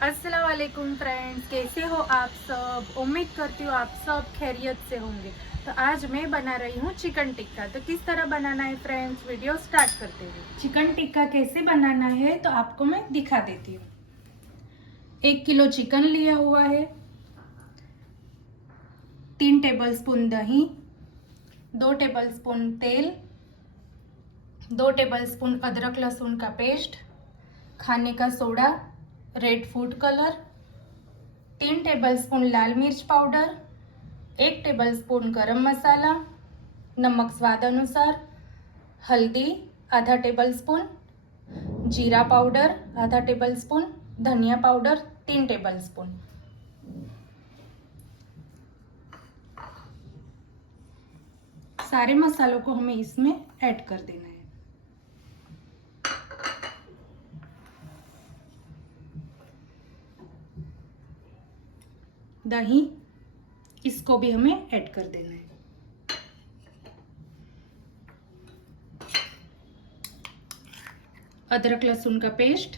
अस्सलाम वालेकुम फ्रेंड्स, कैसे हो आप सब। उम्मीद करती हूँ आप सब खैरियत से होंगे। तो आज मैं बना रही हूँ चिकन टिक्का। तो किस तरह बनाना है फ्रेंड्स, वीडियो स्टार्ट करते हैं। चिकन टिक्का कैसे बनाना है तो आपको मैं दिखा देती हूँ। 1 किलो चिकन लिया हुआ है, 3 टेबलस्पून दही, 2 टेबलस्पून तेल, 2 टेबलस्पून अदरक लहसुन का पेस्ट, खाने का soda, red food colour, 3 tablespoon लाल मिर्च पाउडर, 1 टेबलस्पून गरम मसाला, नमक स्वाद अनुसार, हल्दी आधा टेबलस्पून, जीरा पाउडर आधा टेबलस्पून, धनिया पाउडर 3 टेबलस्पून। सारे मसालों को हमें इसमें ऐड कर देना है। दही, इसको भी हमें ऐड कर देना है। अदरक लहसुन का पेस्ट,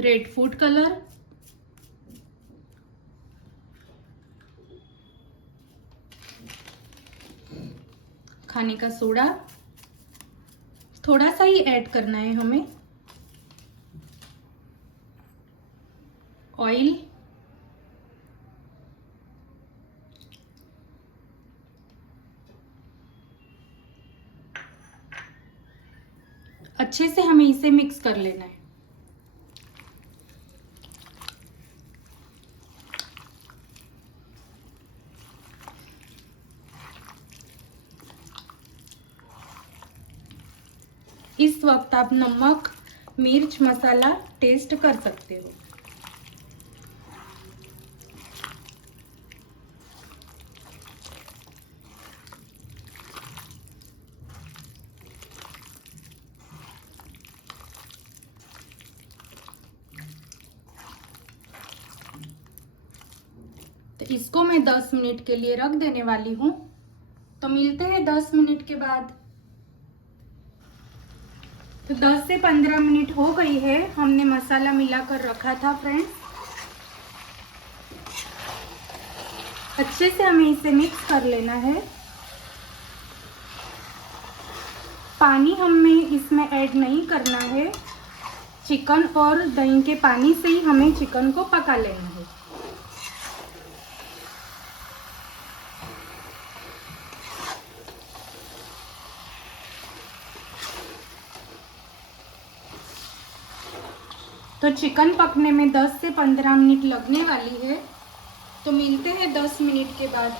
रेड फूड कलर, खाने का सोडा थोड़ा सा ही ऐड करना है हमें, ऑयल, अच्छे से हमें इसे मिक्स कर लेना है। इस वक्त आप नमक मिर्च मसाला टेस्ट कर सकते हो। तो इसको मैं 10 मिनट के लिए रख देने वाली हूँ। तो मिलते हैं 10 मिनट के बाद। तो 10 से 15 मिनट हो गई है, हमने मसाला मिलाकर रखा था फ्रेंड्स। अच्छे से हमें इसे मिक्स कर लेना है। पानी हमें इसमें ऐड नहीं करना है, चिकन और दही के पानी से ही हमें चिकन को पका लेना है। तो चिकन पकने में 10 से 15 मिनट लगने वाली है। तो मिलते हैं 10 मिनट के बाद।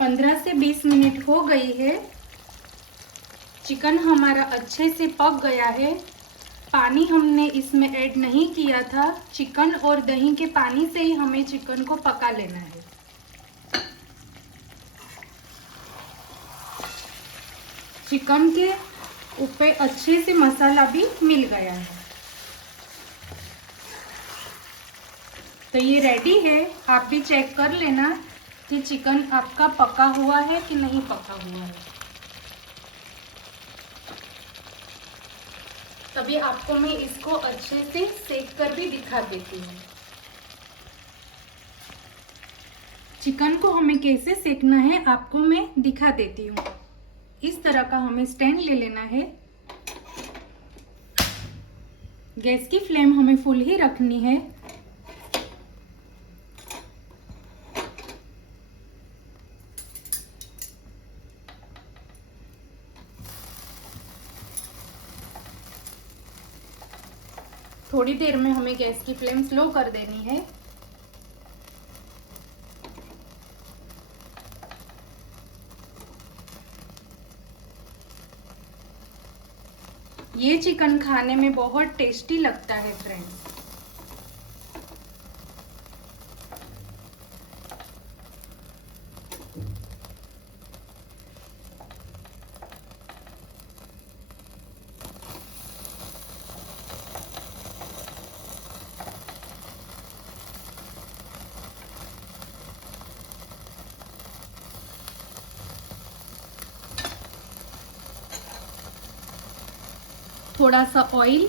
पंद्रह से 20 मिनट हो गई है, चिकन हमारा अच्छे से पक गया है। पानी हमने इसमें ऐड नहीं किया था, चिकन और दही के पानी से ही हमें चिकन को पका लेना है। चिकन के ऊपर अच्छे से मसाला भी मिल गया है। तो ये रेडी है। आप भी चेक कर लेना कि चिकन आपका पका हुआ है कि नहीं पका हुआ है। तभी आपको मैं इसको अच्छे से सेक कर भी दिखा देती हूँ। चिकन को हमें कैसे सेकना है आपको मैं दिखा देती हूँ। इस तरह का हमें स्टैंड ले लेना है। गैस की फ्लेम हमें फुल ही रखनी है। थोड़ी देर में हमें गैस की फ्लेम स्लो कर देनी है। ये चिकन खाने में बहुत टेस्टी लगता है फ्रेंड्स। थोड़ा सा ऑयल,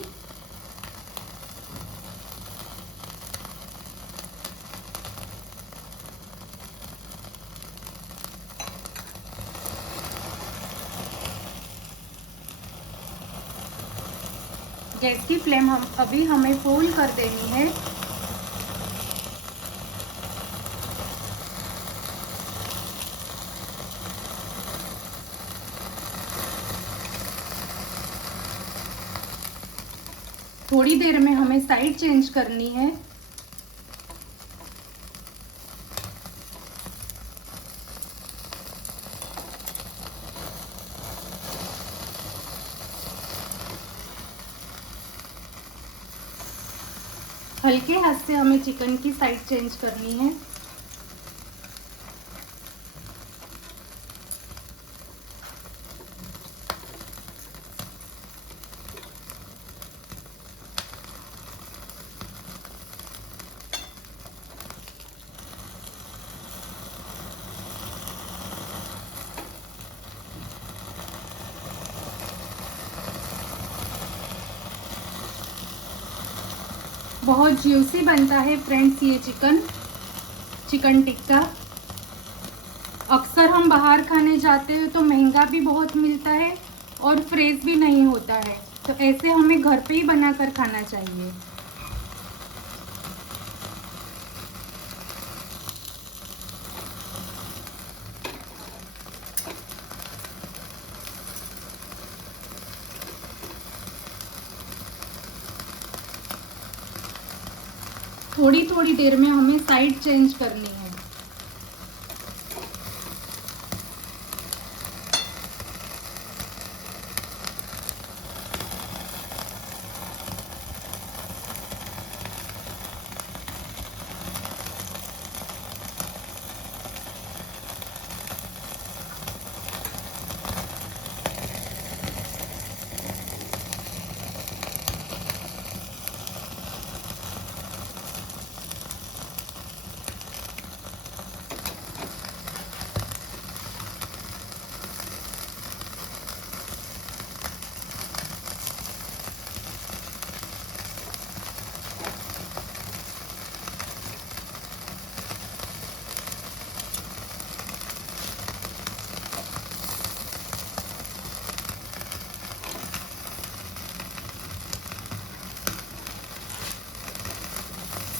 गैस की फ्लेम हमें फुल कर देनी है। थोड़ी देर में हमें साइड चेंज करनी है। हल्के हाथ से हमें चिकन की साइड चेंज करनी है। बहुत ज्यूसी बनता है फ्रेंड्स ये चिकन टिक्का। अक्सर हम बाहर खाने जाते हैं तो महंगा भी बहुत मिलता है और फ्रेश भी नहीं होता है, तो ऐसे हमें घर पे ही बनाकर खाना चाहिए। थोड़ी थोड़ी देर में हमें साइड चेंज करनी है।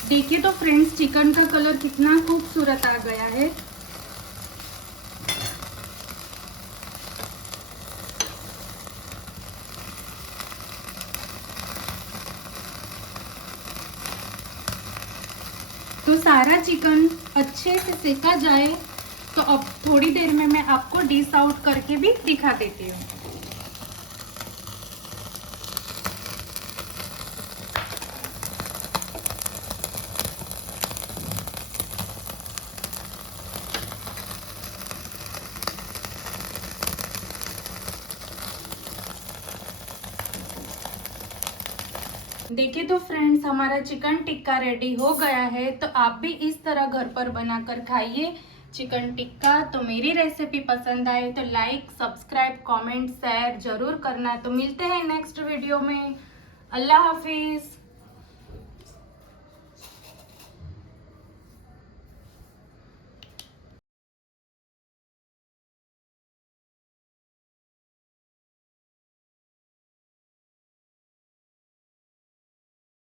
देखिए तो फ्रेंड्स चिकन का कलर कितना खूबसूरत आ गया है। तो सारा चिकन अच्छे से सेका जाए तो अब थोड़ी देर में मैं आपको डिश आउट करके भी दिखा देती हूँ। देखिए तो फ्रेंड्स हमारा चिकन टिक्का रेडी हो गया है, तो आप भी इस तरह घर पर बनाकर खाइए चिकन टिक्का। तो मेरी रेसिपी पसंद आए तो लाइक, सब्सक्राइब, कमेंट, शेयर जरूर करना। तो मिलते हैं नेक्स्ट वीडियो में। अल्लाह हाफिज।